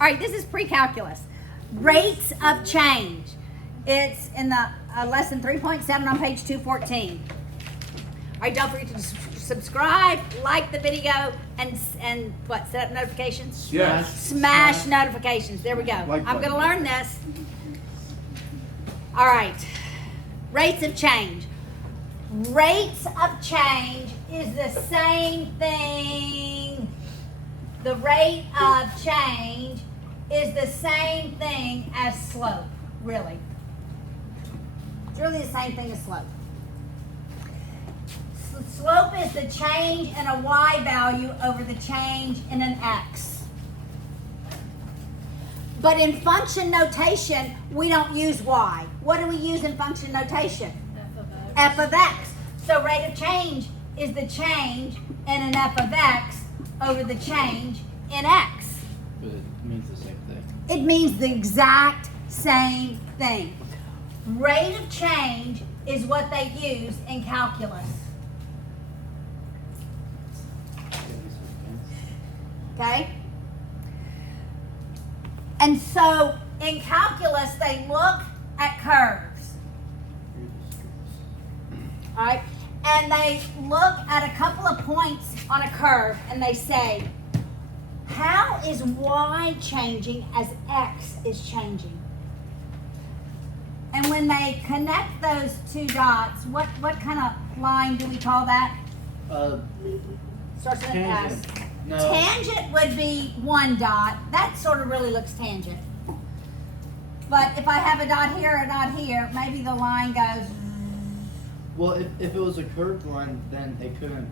All right, this is precalculus. Rates of change. It's in the lesson 3.7 on page 214. All right, don't forget to subscribe, like the video, and what? Set up notifications? Yes. Smash notifications. There we go. Like I'm going to button. learn this. All right. Rates of change. Rates of change is the same thing. The rate of change is the same thing as slope, really. It's really the same thing as slope. Slope is the change in a y value over the change in an x. But in function notation, we don't use y. What do we use in function notation? F of x. So rate of change is the change in an f of x over the change in x. But it means the same thing. It means the exact same thing. Rate of change is what they use in calculus. Okay? And so in calculus, they look at curves. All right? And they look at a couple of points on a curve and they say, how is y changing as x is changing? And when they connect those two dots, what kind of line do we call that? Starts with an S. Tangent. No. Tangent would be one dot. That sort of really looks tangent. But if I have a dot here, maybe the line goes. Well, if it was a curved line, then it couldn't.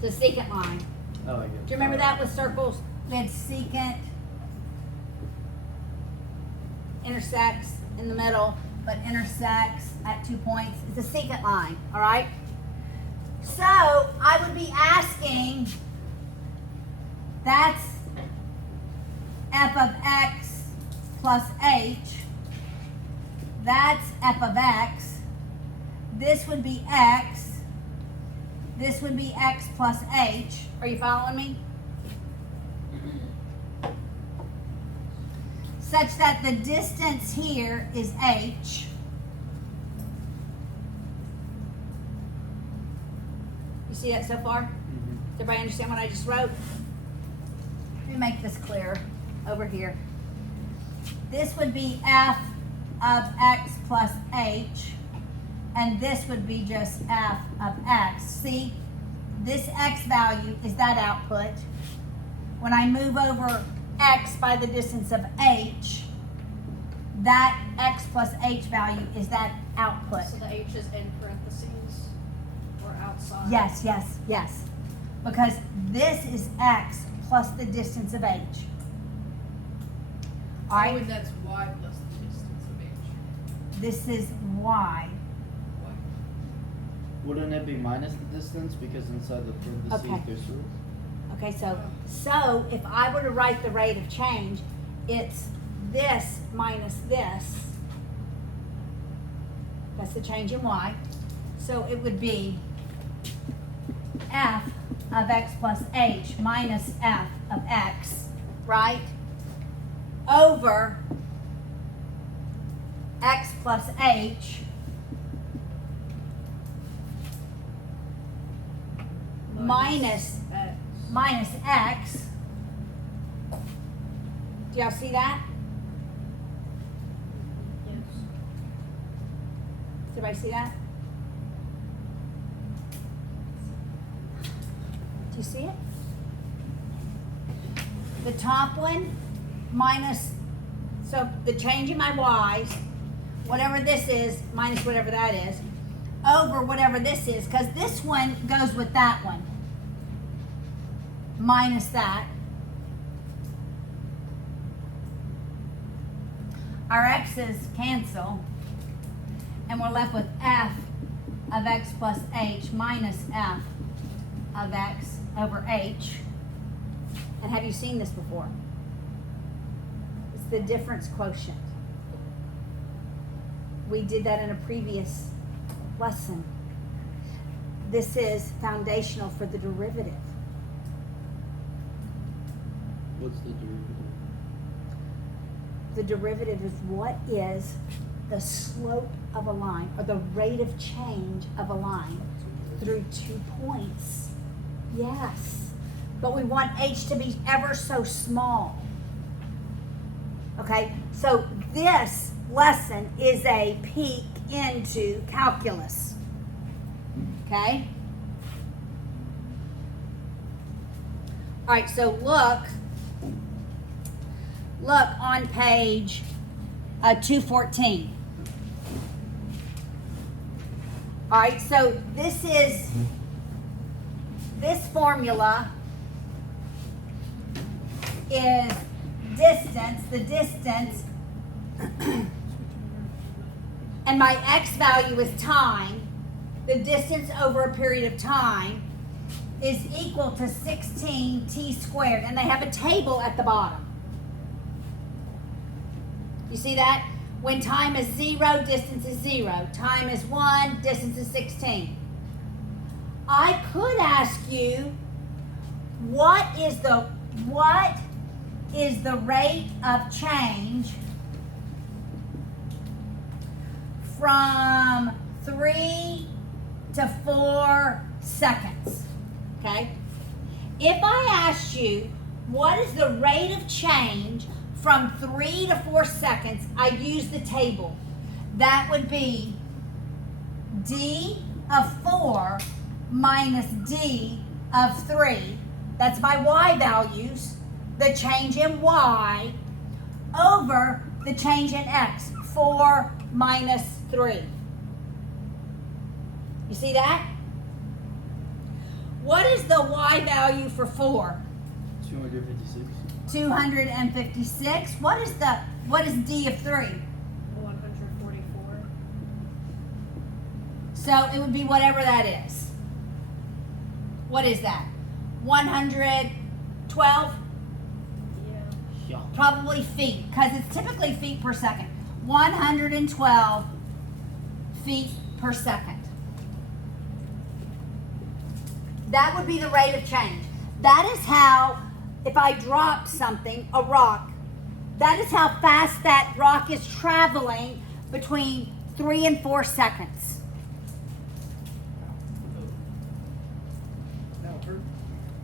The secant line. Oh, I get it. Do you remember that with circles? We had secant, intersects in the middle, but intersects at 2 points. It's a secant line, all right? So I would be asking, that's f of x plus h. That's f of x. This would be x. This would be x plus h. Are you following me? Such that the distance here is h. You see that so far? Does everybody understand what I just wrote? Let me make this clear over here. This would be f of x plus h. And this would be just f of x. See, this x value is that output. When I move over x by the distance of h, that x plus h value is that output. So the h is in parentheses or outside? Yes, yes, yes. Because this is x plus the distance of h. All Oh, right, and that's y plus the distance of h. this is y. Wouldn't it be minus the distance because inside the parentheses Okay. there's rules? Okay, so if I were to write the rate of change, it's this minus this. That's the change in y. So it would be f of x plus h minus f of x, right? Over x plus h minus x. Do y'all see that? Yes. Does everybody see that? Do you see it? The top one minus, so the change in my y's, whatever this is, minus whatever that is, over whatever this is, because this one goes with that one, minus that. Our x's cancel, and we're left with f of x plus h minus f of x over h. And have you seen this before? It's the difference quotient. We did that in a previous lesson. This is foundational for the derivative. What's the derivative? The derivative is what is the slope of a line, or the rate of change of a line through 2 points. Yes. But we want h to be ever so small. Okay, so this lesson is a peek into calculus. Okay? All right, so look on page 214. All right, so this formula is distance, the distance, and my x value is time. The distance over a period of time is equal to 16t squared, and they have a table at the bottom. You see that? When time is 0, distance is 0. Time is 1, distance is 16. I could ask you, what is the rate of change from 3 to 4 seconds? Okay? If I asked you, what is the rate of change from 3 to 4 seconds, I use the table. That would be d of 4 minus d of 3. That's my y values, the change in y, over the change in x, 4 minus 3. You see that? What is the y value for 4? 256. 256. What is d of 3? 144. So it would be whatever that is. What is that? 112? Yeah. Probably feet, because it's typically feet per second. 112 feet per second. That would be the rate of change. That is how, if I drop something, a rock, that is how fast that rock is traveling between 3 and 4 seconds.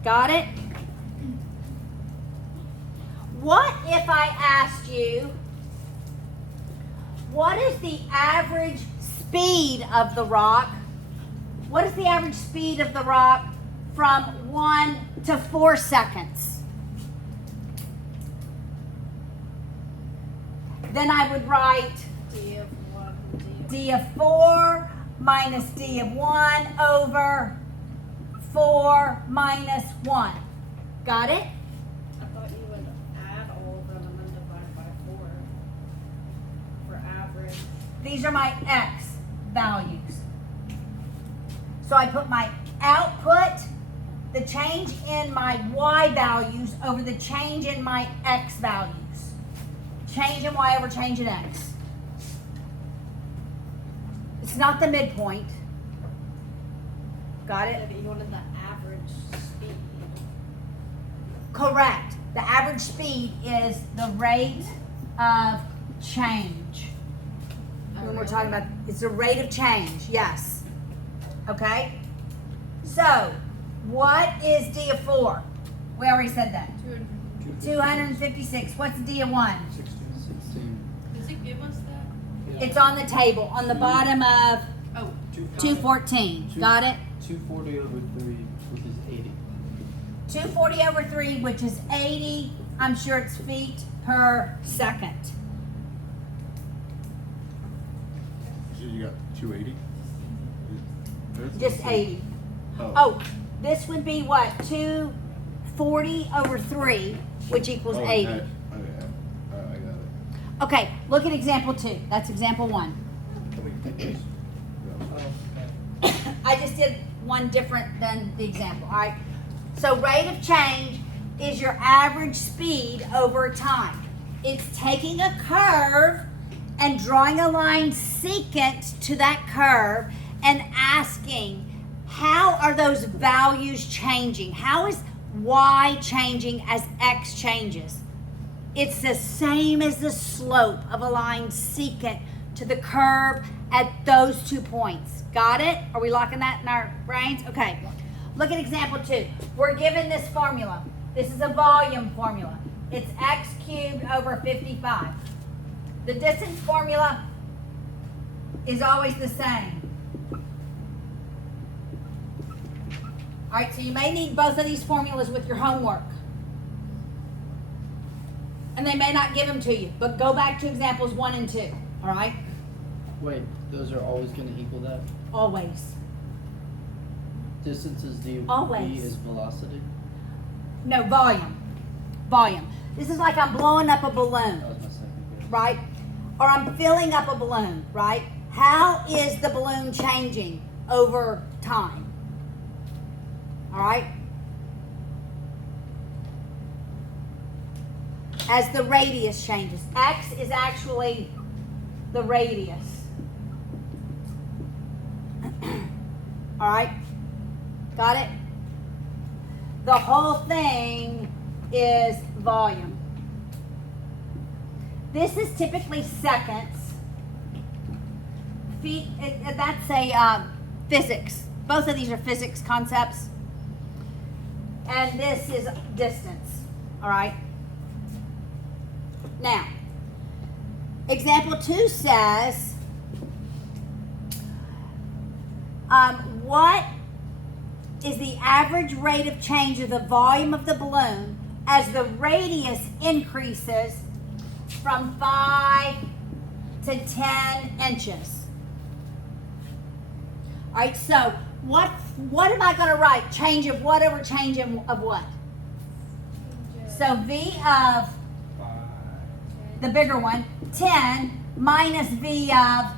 Got it? What if I asked you, what is the average speed of the rock? What is the average speed of the rock from 1 to 4 seconds? Then I would write D of 1, d of 4 minus d of 1 over 4 minus 1. Got it? I thought you would add all of them and then divide by 4 for average. These are my x values. So I put my output, the change in my y values over the change in my x values. Change in y over change in x. It's not the midpoint. Got it? Yeah, but you wanted the average speed. Correct. The average speed is the rate of change. When we're talking about, it's the rate of change, yes. Okay? So, what is d of 4? We already said that. 256. What's d of 1? 16. Does it give us that? It's on the table, on the bottom of Oh, 214. Got it? 240 over 3, which is 80. 240 over 3, which is 80. I'm sure it's feet per second. So you got 280? Just 80. Oh. Oh, this would be what? 240 over 3, which equals 80. I got it. Okay, look at example 2. That's example 1. I just did one different than the example, all right? So rate of change is your average speed over time. It's taking a curve and drawing a line secant to that curve and asking, how are those values changing? y changing as x changes. It's the same as the slope of a line secant to the curve at those 2 points. Got it? Are we locking that in our brains? Okay. Look at example 2. We're given this formula. This is a volume formula. It's x cubed over 55. The distance formula is always the same. All right, so you may need both of these formulas with your homework. And they may not give them to you, but go back to examples 1 and 2, all right? Wait, those are always going to equal that? Always. Distance is d, Always. v is velocity? No, volume. Volume. This is like I'm blowing up a balloon, That was my second guess. right? Or I'm filling up a balloon, right? How is the balloon changing over time? All right? As the radius changes. X is actually the radius. All right? Got it? The whole thing is volume. This is typically seconds. Feet, that's a physics. Both of these are physics concepts. And this is distance. All right? Now, example 2 says, what is the average rate of change of the volume of the balloon as the radius increases from 5 to 10 inches? All right, so what am I going to write? Change of what over change of what? So V of the bigger one, 10 minus V of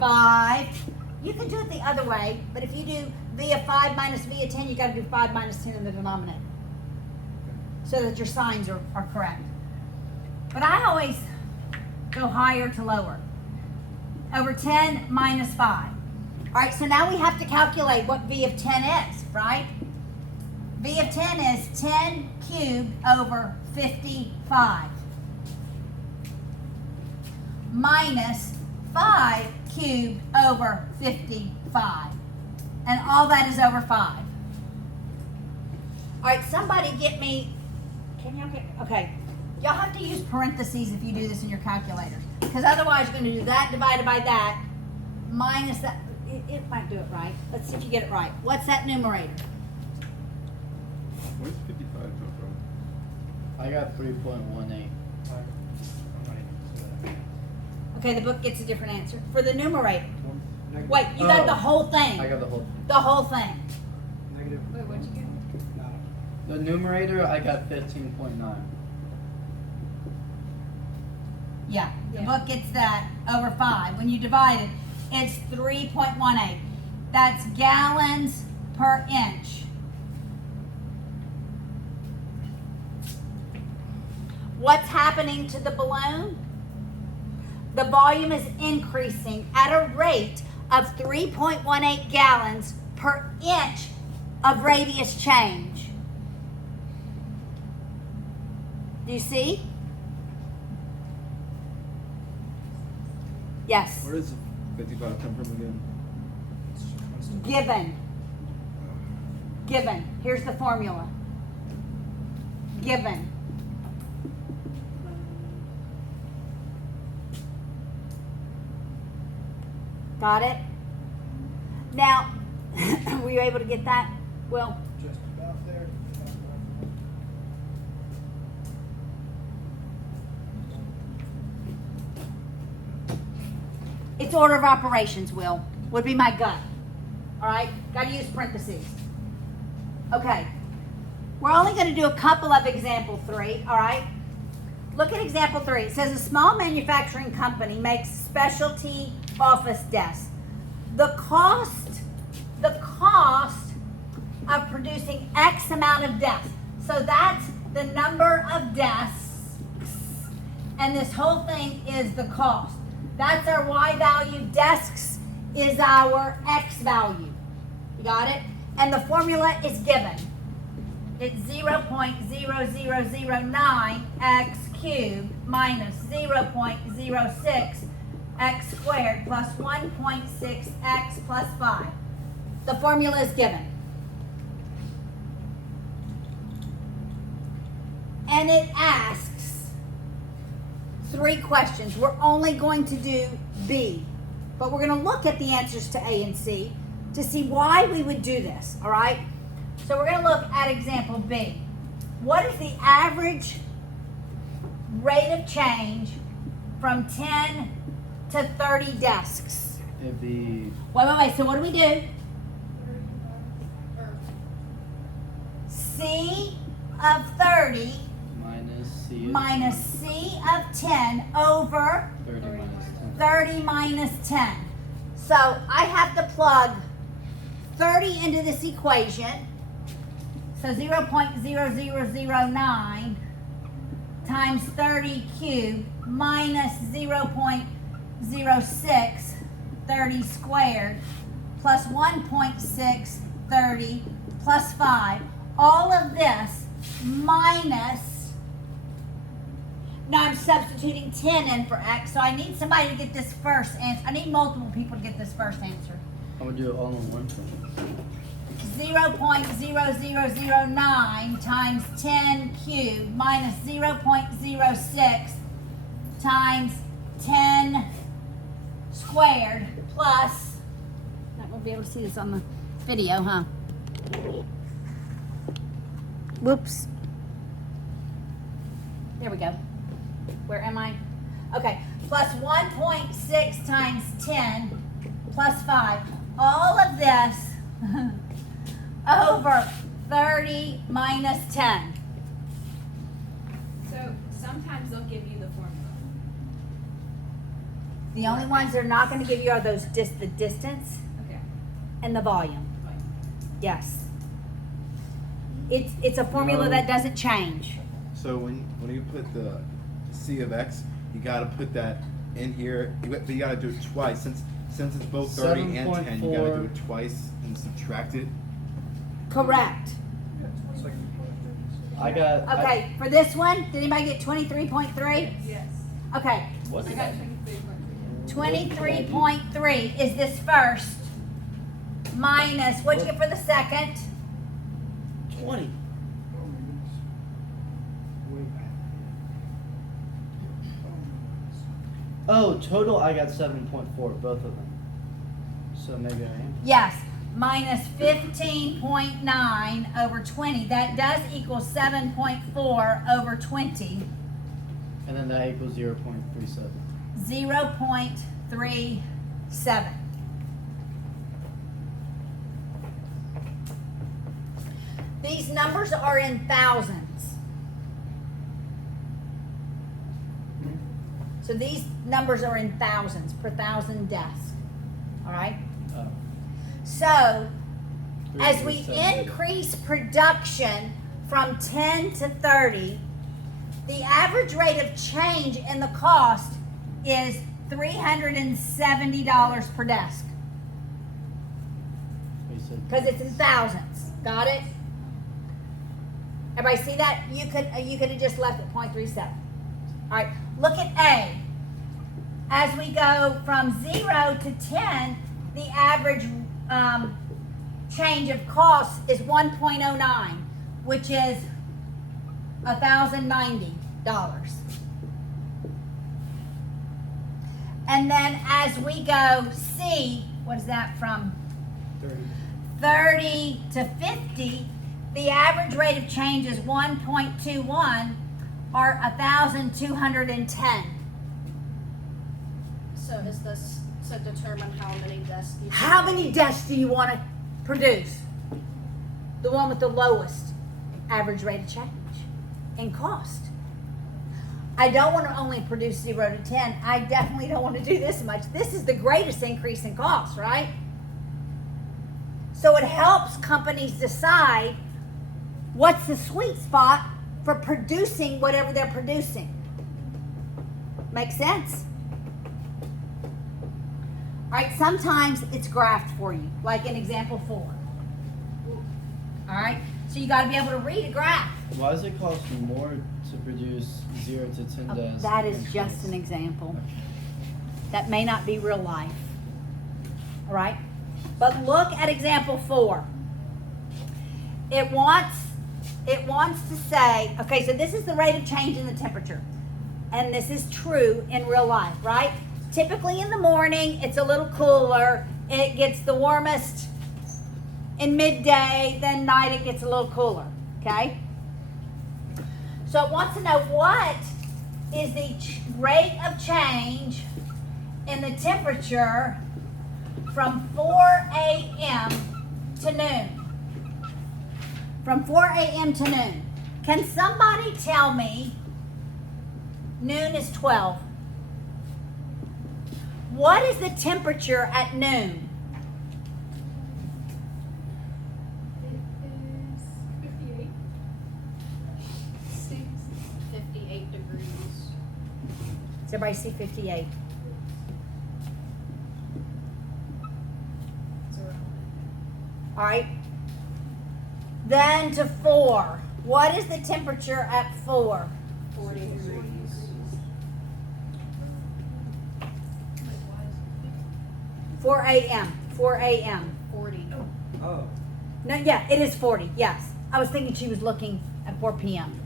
5. You can do it the other way, but if you do V of 5 minus V of 10, you got to do 5 minus 10 in the denominator so that your signs are correct. But I always go higher to lower. Over 10 minus 5. All right, so now we have to calculate what V of 10 is, right? V of 10 is 10 cubed over 55 minus 5 cubed over 55. And all that is over 5. All right, somebody get me, can y'all get, okay. Y'all have to use parentheses if you do this in your calculators. Because otherwise you're going to do that divided by that minus that. It might do it right. Let's see if you get it right. What's that numerator? Where's 55 come from? I got 3.18. Okay, the book gets a different answer. For the numerator. Wait, you got the whole thing. I got the whole. The whole thing. Negative. Wait, what'd you get? The numerator, I got 15.9. Yeah, the Yeah. book gets that over 5. When you divide it, it's 3.18. That's gallons per inch. What's happening to the balloon? The volume is increasing at a rate of 3.18 gallons per inch of radius change. Do you see? Yes. Where does 55 come from again? Given. Here's the formula. Given. Got it? Now, were you able to get that? Will? Just about there. It's order of operations, Will. Would be my gut. All right? Got to use parentheses. Okay. We're only going to do a couple of example 3, all right? Look at example 3. It says a small manufacturing company makes specialty office desks. The cost of producing X amount of desks. So that's the number of desks, and this whole thing is the cost. That's our Y value. Desks is our X value. You got it? And the formula is given. it's 0.0009 x cubed minus 0.06 x squared plus 1.6 x plus 5. The formula is given. And it asks 3 questions. We're only going to do B, but we're going to look at the answers to A and C to see why we would do this, all right? So we're going to look at example B. What is the average rate of change from 10 to 30 desks? It'd be Wait. So what do we do? Or C of 30 minus minus C. C of 10 over 30 minus 10. 30 minus 10. So I have to plug 30 into this equation. So 0.0009 times 30 cubed minus 0.06 30 squared plus 1.6 30 plus 5. All of this minus, now I'm substituting 10 in for x, so I need somebody to get this first answer. I need multiple people to get this first answer. I'm gonna do it all in one. 0.0009 times 10 cubed minus 0.06 times 10 squared plus, I won't be able to see this on the video, huh? Whoops. There we go. Where am I? Okay, plus 1.6 times 10 plus 5. All of this over 30 minus 10. So sometimes they'll give you the formula. The only ones they're not going to give you are those the distance Okay. and the volume. Fine. Yes. It's a formula No. that doesn't change. So when you put the C of X, you gotta put that in here, but you gotta do it twice. Since it's both 30 and 10, you gotta do it twice and subtract it. Correct. I got. Okay, for this one, did anybody get 23.3? Yes. Okay, What's I got that? 23.3 is this first minus, what'd you get for the second? 20. Oh, total I got 7.4, both of them. So maybe I am. Yes, minus 15.9 over 20. That does equal 7.4 over 20. And then that equals 0.37. 0.37. These numbers are in thousands. So these numbers are in thousands per thousand desks. All right? Oh. So as we 3.7. increase production from 10 to 30, the average rate of change in the cost is $370 per desk We said- because it's in thousands. Got it? Everybody see that? You could have just left it 0.37. All right. Look at A. As we go from 0 to 10, the average change of cost is 1.09, which is $1,090. And then as we go C, what is that from 30 to 50, the average rate of change is 1.21 or 1,210. so is this to determine how many desks you How many desks do you want to produce? The one with the lowest average rate of change in cost. I don't want to only produce 0 to 10. I definitely don't want to do this much. This is the greatest increase in cost, right? So it helps companies decide what's the sweet spot for producing whatever they're producing. Make sense? All right, sometimes it's graphed for you, like in example 4. All right, So you gotta be able to read a graph. Why does it cost more to produce 0 to 10 desks? That is just an example. That may not be real life. All right? But look at example 4. It wants to say, okay, so this is the rate of change in the temperature. And this is true in real life, right? Typically in the morning, it's a little cooler. It gets the warmest in midday, then night it gets a little cooler, okay? So it wants to know what is the rate of change in the temperature from 4 a.m. to noon. From 4 a.m. to noon. Can somebody tell me noon is 12? What is the temperature at noon? It is 58. 58 degrees. Does everybody see 58? It's around All right. Then to 4. What is the temperature at 4? 40 degrees. 4 a.m. 4 a.m. 40. Oh. No, yeah, it is 40. Yes. I was thinking she was looking at 4 p.m.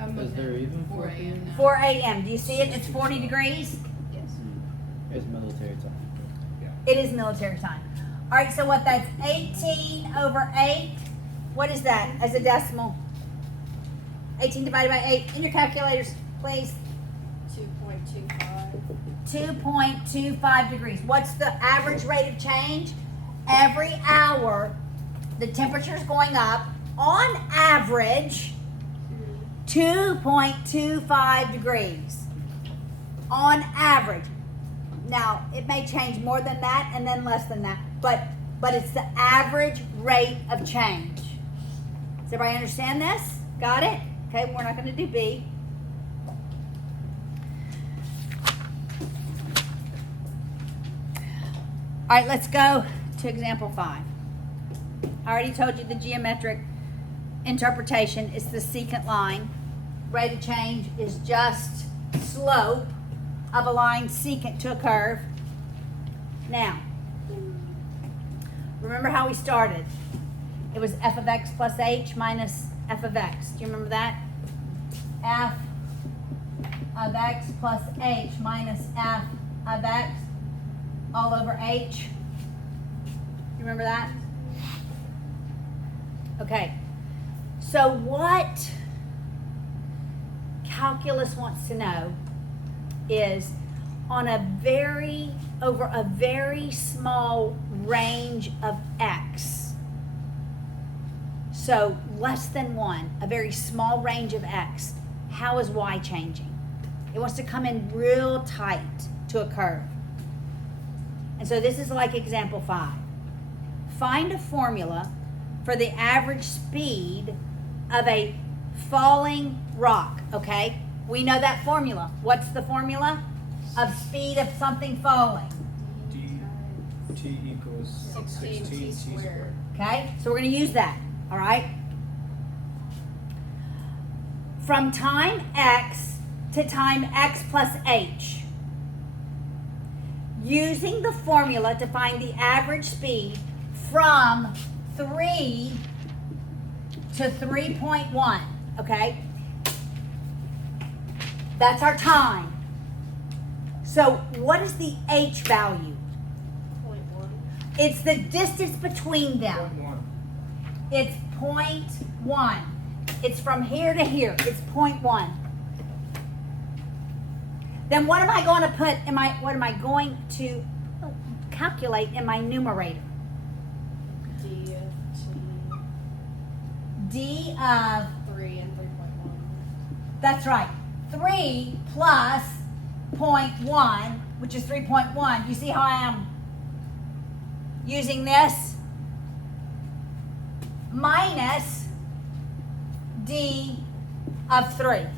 I'm Is there even 4 a.m. now. 4 a.m. Do you see it? It's 40 degrees. Yes. It's military time. It is military time. All right, so what that's 18 over 8. What is that as a decimal? 18 divided by 8. In your calculators, please. 2.25. 2.25 degrees. What's the average rate of change? Every hour, the temperature is going up. On average, 2.25 degrees. On average. Now, it may change more than that and then less than that, but it's the average rate of change. Does everybody understand this? Got it? Okay, we're not going to do B. All right, let's go to example 5. I already told you the geometric interpretation is the secant line. Rate of change is just slope of a line secant to a curve. Now, remember how we started? It was f of x plus h minus f of x. Do you remember that? F of x plus h minus f of x all over h. You remember that? Okay. So what calculus wants to know is on over a very small range of x. So less than 1, a very small range of x. How is y changing? It wants to come in real tight to a curve. And so this is like example 5. Find a formula for the average speed of a falling rock, okay? We know that formula. What's the formula of speed of something falling? T equals 16 t squared. Okay, so we're going to use that, all right? From time x to time x plus h, using the formula to find the average speed from 3 to 3.1, okay? That's our time. So what is the h value? 0.1. It's the distance between them. 0.1. It's 0.1. It's from here to here. It's 0.1. Then what am I going to put what am I going to calculate in my numerator? D of D of, 3 and 3.1. that's right, 3 plus 0.1, which is 3.1. You see how I am using this? Minus D of 3. Does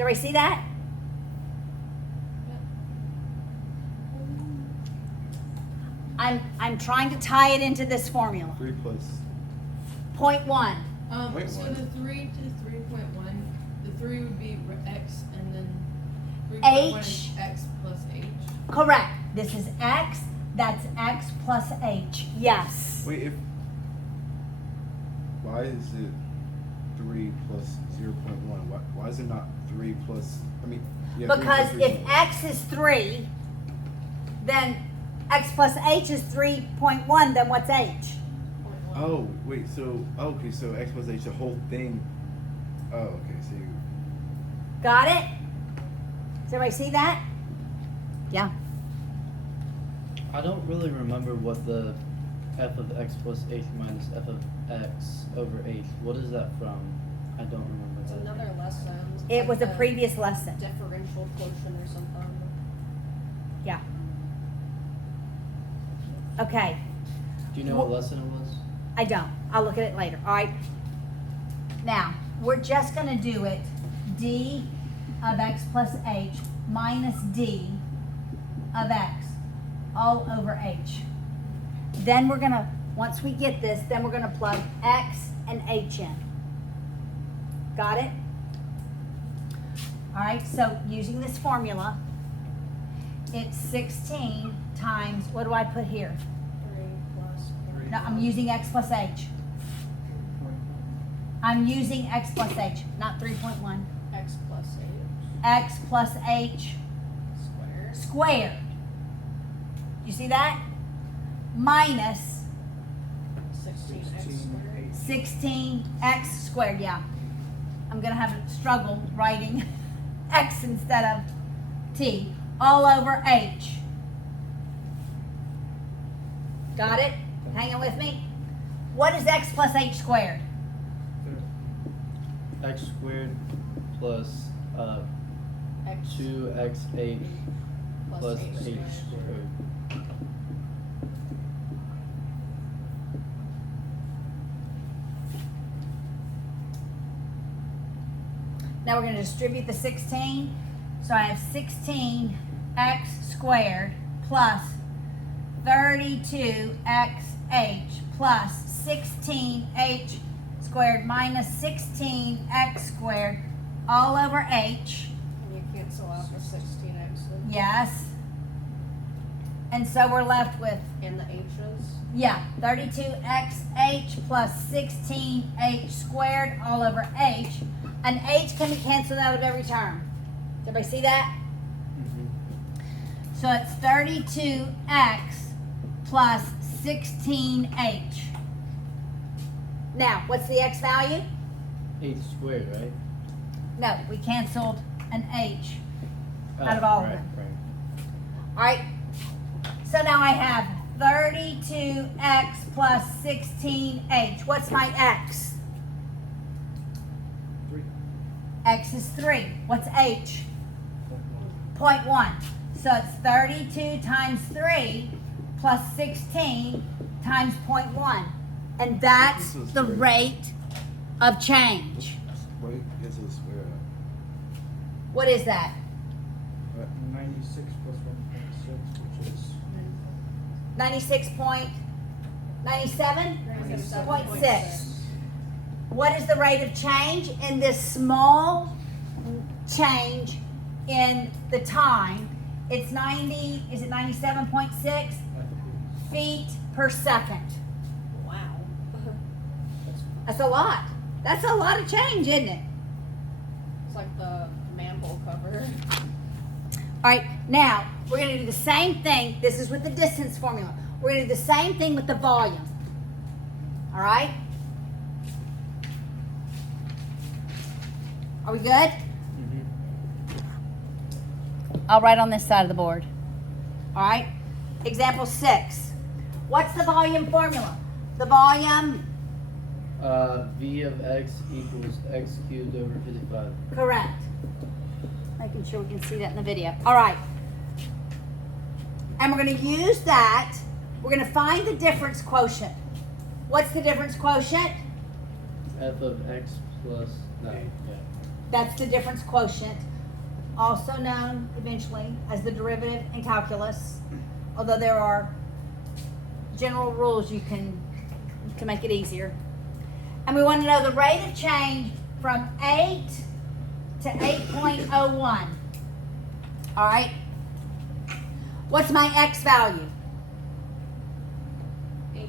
everybody see that? I'm trying to tie it into this formula. 3 plus 0.1. Wait, So what? the 3 to 3.1, the 3 would be x, and then 3.1 H. is x plus h. Correct. This is x. That's x plus h. Yes. Wait, if why is it 3 plus 0.1? Why is it not 3 plus? I mean, yeah, 3 Because plus if 3.1. x is 3, then x plus h is 3.1, then what's h? 0.1. Oh, wait. So okay, so x plus h, the whole thing. Oh, okay. So you. Got it? Does everybody see that? Yeah. I don't really remember what the f of x plus h minus f of x over h. What is that from? I don't remember It's that. another lesson. It's It like was a the previous lesson. differential quotient or something. Yeah. Okay. Do you know what lesson it was? I don't. I'll look at it later. All right. Now, we're just going to do it d of x plus h minus d of x all over h. Then we're going to, once we get this, then we're going to plug x and h in. Got it? All right, so using this formula, it's 16 times, what do I put here? 3 plus. No, I'm using x plus h. I'm using x plus h, not 3.1. X plus h X plus h squared. squared. You see that? Minus 16x squared. 16x squared, yeah. I'm gonna have a struggle writing x instead of t. All over h. Got it? Hanging with me? What is x plus h squared? X squared plus X 2xh plus h h squared. squared. Now we're going to distribute the 16. So I have 16x squared plus 32xh plus 16h squared minus 16x squared all over h. And you cancel out the 16x's Yes. And so we're left with, and the h's. yeah, 32xh plus 16h squared all over h. An h can be canceled out of every term. Does everybody see that? So it's 32x plus 16h. Now, what's the x value? H squared, right? No, we canceled an h out of all of right, them. Right. All right. So now I have 32x plus 16h. What's my x? 3. X is 3. What's h? 0.1. So it's 32 times 3 plus 16 times 0.1. And that's This is the great. rate of change. Wait, it's a square. What is that? 96 plus 1.6, which is 96.97? 97.6. 0.6. What is the rate of change in this small change in the time? It's 90, is it 97.6 feet per second? Wow. That's a lot. That's a lot of change, isn't it? It's like the manhole cover. All right, now we're going to do the same thing. This is with the distance formula. We're going to do the same thing with the volume. All right? Are we good? I'll write on this side of the board. All right? Example 6. What's the volume formula? The volume, V of x equals x cubed over 55. correct. Making sure we can see that in the video. All right. And we're going to use that. We're going to find the difference quotient. What's the difference quotient? F of x plus, no, yeah. That's the difference quotient, also known eventually as the derivative in calculus, although there are general rules you can to make it easier. And we want to know the rate of change from 8 to 8.01. All right. What's my x value? 8.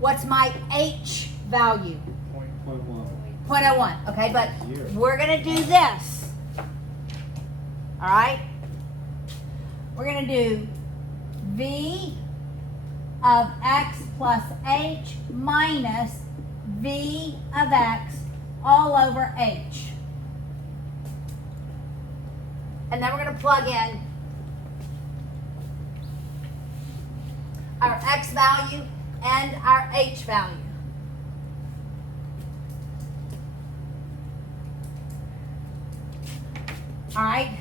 What's my h value? Point 0.01. Okay, but Zero. we're going to do this. All right. We're going to do v of x plus h minus v of x all over h. And then we're going to plug in our x value and our h value. All right,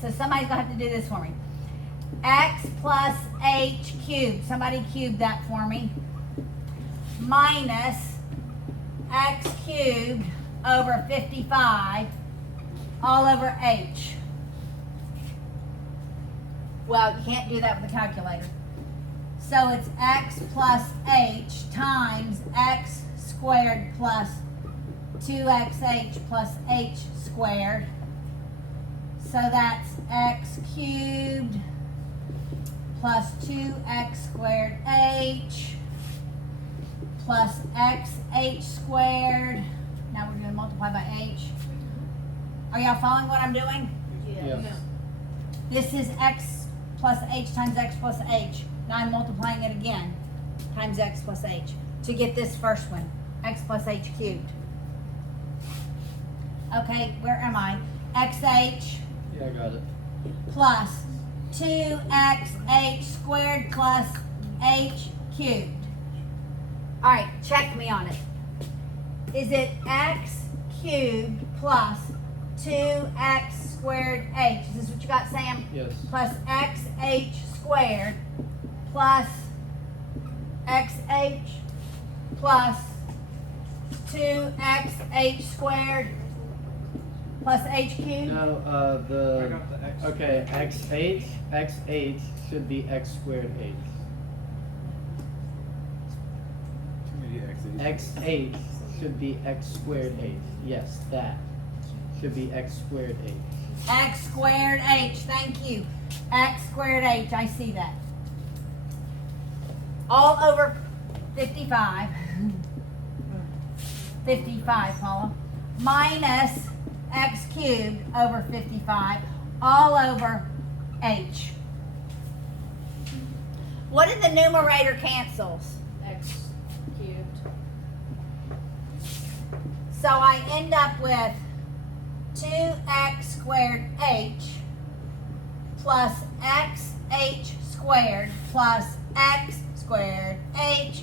so somebody's going to have to do this for me. X plus h cubed, somebody cube that for me, minus x cubed over 55 all over h. Well, you can't do that with a calculator. So it's x plus h times x squared plus 2xh plus h squared. So that's x cubed plus 2x squared h plus xh squared. Now we're going to multiply by h. Are y'all following what I'm doing? Yes. No. This is x plus h times x plus h. Now I'm multiplying it again times x plus h to get this first one, x plus h cubed. Okay, where am I? xh Yeah, I got it. plus 2xh squared plus h cubed. All right, check me on it. Is it x cubed plus 2x squared h? Is this what you got, Sam? Yes. Plus xh squared plus xh plus 2xh squared plus h cubed? No, I got the x. okay, xh should be x squared h. Too many X's. xh should be x squared h. Yes, that should be x squared h. X squared h, thank you. X squared h, I see that. All over 55. 55, Paula. Minus x cubed over 55, all over h. What did the numerator cancels? X cubed. So I end up with 2x squared h plus xh squared plus x squared h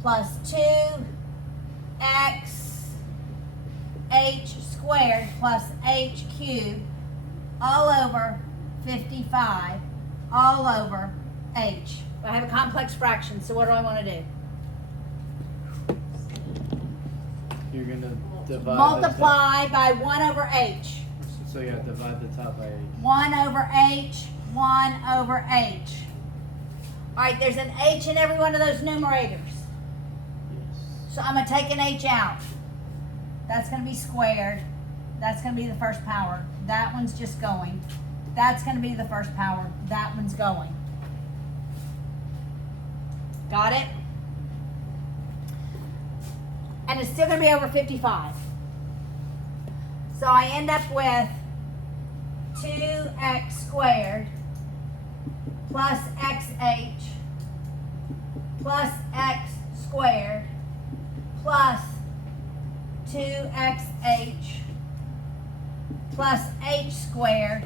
plus 2x h squared plus h cubed all over 55 all over h. I have a complex fraction, so what do I want to do? You're gonna divide Multiply by 1 over h. So yeah, divide the top by h. 1 over h, 1 over h. All right, there's an h in every one of those numerators. Yes. So I'm going to take an h out. That's going to be squared. That's going to be the first power. That one's just going. That's going to be the first power. That one's going. Got it? And it's still going to be over 55. So I end up with 2x squared plus xh plus x squared plus 2xh plus h squared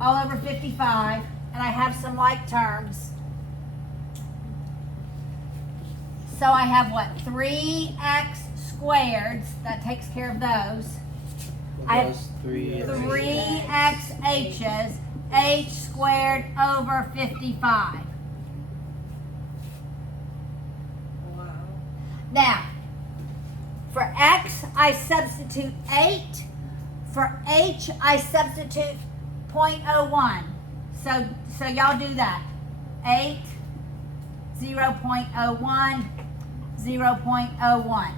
all over 55, and I have some like terms. So I have what? 3x squared, that takes care of those. I have Plus 3 3 xh's, h squared over 55. Wow. Now, for x, I substitute 8. For h, I substitute 0.01. So y'all do that. 8, 0.01, 0.01.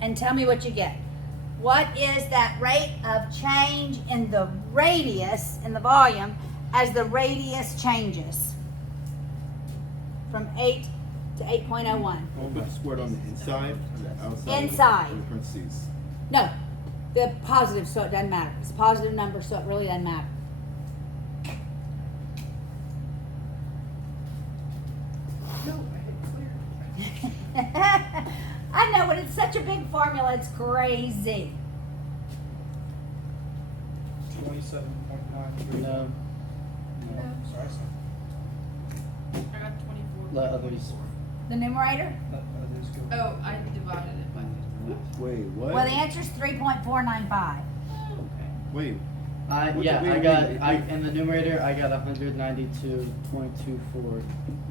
and tell me what you get. What is that rate of change in the radius, in the volume, as the radius changes? From 8 to 8.01. We'll put the squared on the inside, or the outside. Inside. Or the parentheses. No, the positive, so it doesn't matter. It's a positive number, so it really doesn't matter. No, I had clear. I know, but it's such a big formula, it's crazy. 27.93. No. Sorry, son. I got 24. Let others. The numerator? Let others go. Oh, I divided it by 55. Wait, what? Well, the answer's 3.495. Wait, I Wait, yeah, wait, I wait, got wait, I wait. in the numerator I got 192.24,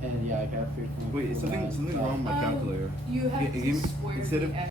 and yeah, I got 3.49. wait, is something wrong with my calculator? You have It gave to me- square instead the of- x